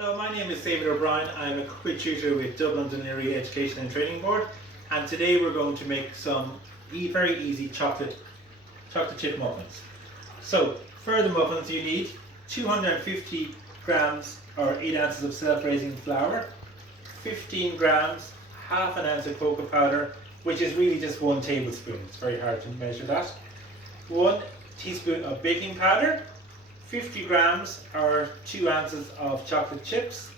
Hello, my name is David O'Brien. I'm a cookery tutor with Dublin Delivery Education and Training Board, and today we're going to make some very easy chocolate chip muffins. So for the muffins you need 250 grams or 8 ounces of self-raising flour, 15 grams, half an ounce of cocoa powder, which is really just 1 tablespoon. It's very hard to measure that. 1 teaspoon of baking powder, 50 grams or 2 ounces of chocolate chips,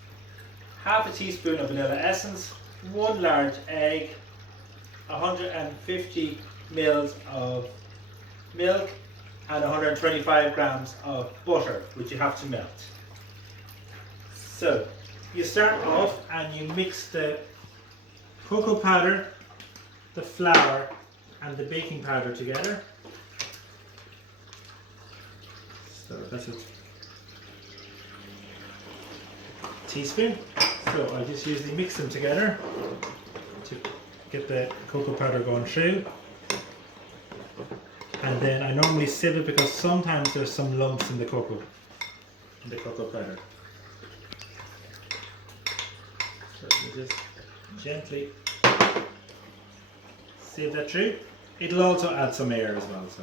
half a teaspoon of vanilla essence, 1 large egg, 150 mils of milk, and 125 grams of butter, which you have to melt. So you start off and you mix the cocoa powder, the flour and the baking powder together. So that's a teaspoon. So I just usually mix them together to get the cocoa powder going through. And then I normally sieve it because sometimes there's some lumps in the cocoa powder. So you just gently sieve that through. It'll also add some air as well. So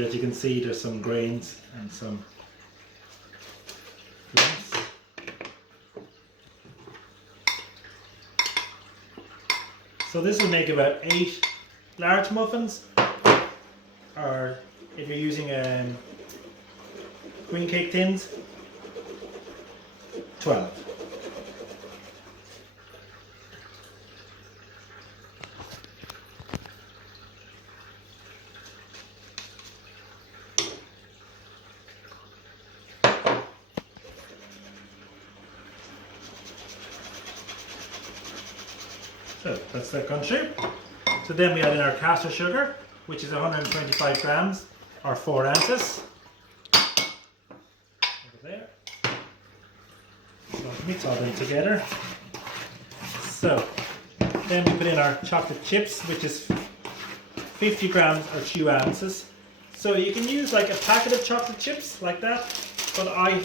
that you can see there's some grains and some lumps. So this will make about 8 large muffins, or if you're using queen cake tins, 12. So that's that gone through. So then we add in our caster sugar, which is 125 grams or 4 ounces. Over there. So mix all them together. So then we put in our chocolate chips, which is 50 grams or 2 ounces. So you can use like a packet of chocolate chips like that, but I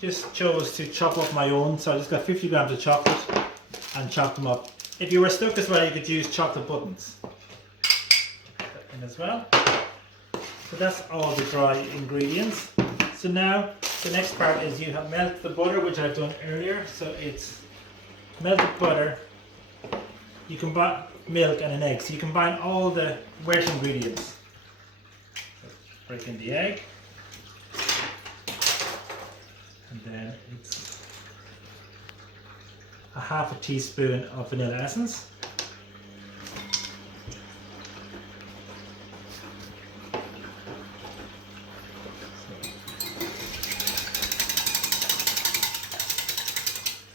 just chose to chop up my own. So I just got 50 grams of chocolate and chop them up. If you were stuck as well, you could use chocolate buttons in as well. So that's all the dry ingredients. So now the next part is you have melt the butter, which I've done earlier. So it's melted butter. You combine milk and an egg. So you combine all the wet ingredients. So break in the egg, and then it's a half a teaspoon of vanilla essence,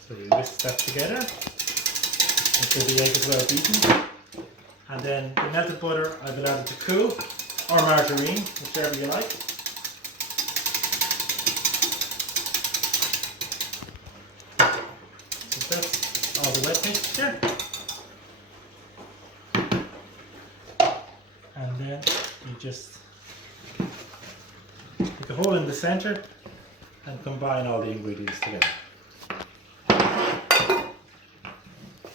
so we whisk that together until the egg is well beaten, and then the melted butter I've allowed it to cool, or margarine, whichever you like. That's all the wet mixture, and then you just pick a hole in the center and combine all the ingredients together.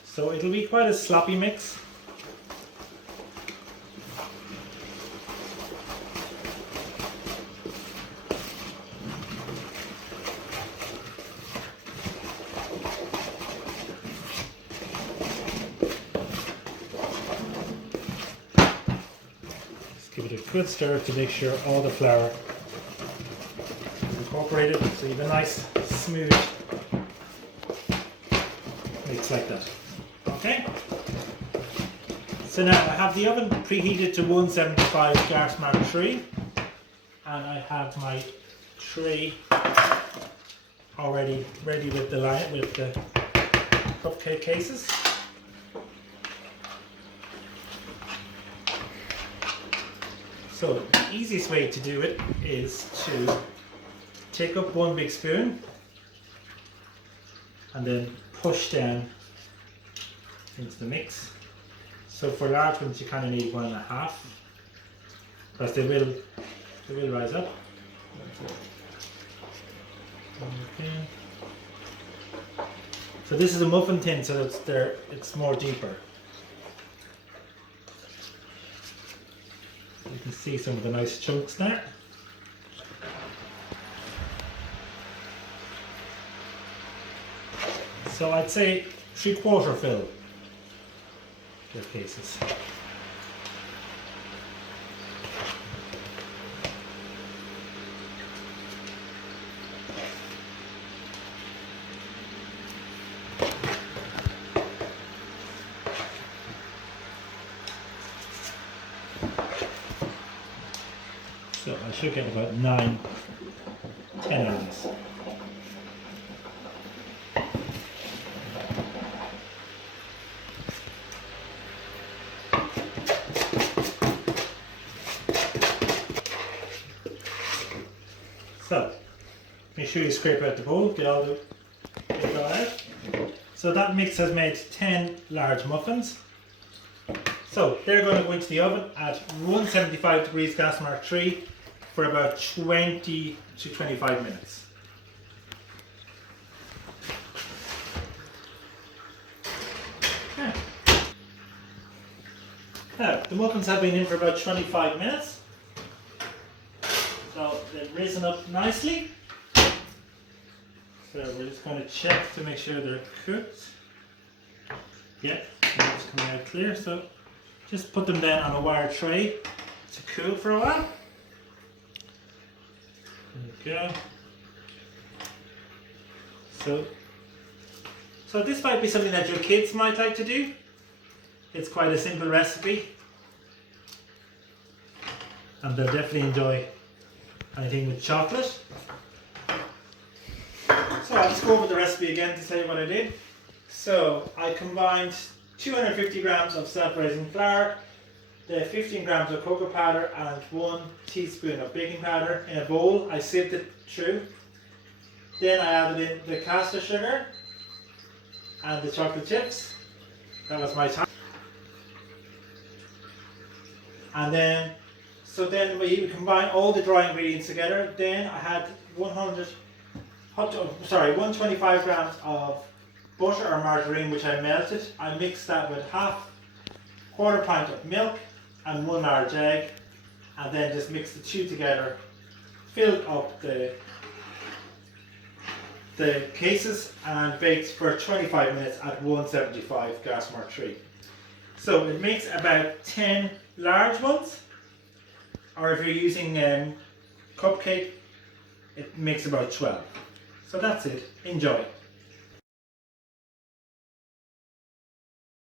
So it'll be quite a sloppy mix. Give it a good stir to make sure all the flour is incorporated, so you have a nice smooth mix like that. Okay? So now I have the oven preheated to 175 gas mark 3, and I have my tray already ready with the cupcake cases. So the easiest way to do it is to take up 1 big spoon and then push down into the mix. So for large ones you kind of need 1.5, because they will rise up. Okay. So this is a muffin tin, so it's more deeper. You can see some of the nice chunks there. So I'd say 3/4 fill their cases. So I should get about 9, 10 of these. So, make sure you scrape out the bowl, get all out. So that mix has made 10 large muffins. So they're going to go into the oven at 175 degrees gas mark 3 for about 20 to 25 minutes. Okay. Now, the muffins have been in for about 25 minutes. So they've risen up nicely. So we're just going to check to make sure they're cooked. Yeah, it's coming out clear. So just put them down on a wire tray to cool for a while. There you go. So this might be something that your kids might like to do. It's quite a simple recipe. And they'll definitely enjoy anything with chocolate. So I'll just go over the recipe again to tell you what I did. So I combined 250 grams of self-raising flour, the 15 grams of cocoa powder and 1 teaspoon of baking powder in a bowl. I sieved it through. Then I added in the caster sugar and the chocolate chips. That was my time. And then we combine all the dry ingredients together. Then I had 125 grams of butter or margarine which I melted. I mixed that with quarter pint of milk and 1 large egg, and then just mixed the two together. Filled up the cases and baked for 25 minutes at 175 gas mark 3. So it makes about 10 large ones, or if you're using cupcake, it makes about 12. So that's it. Enjoy.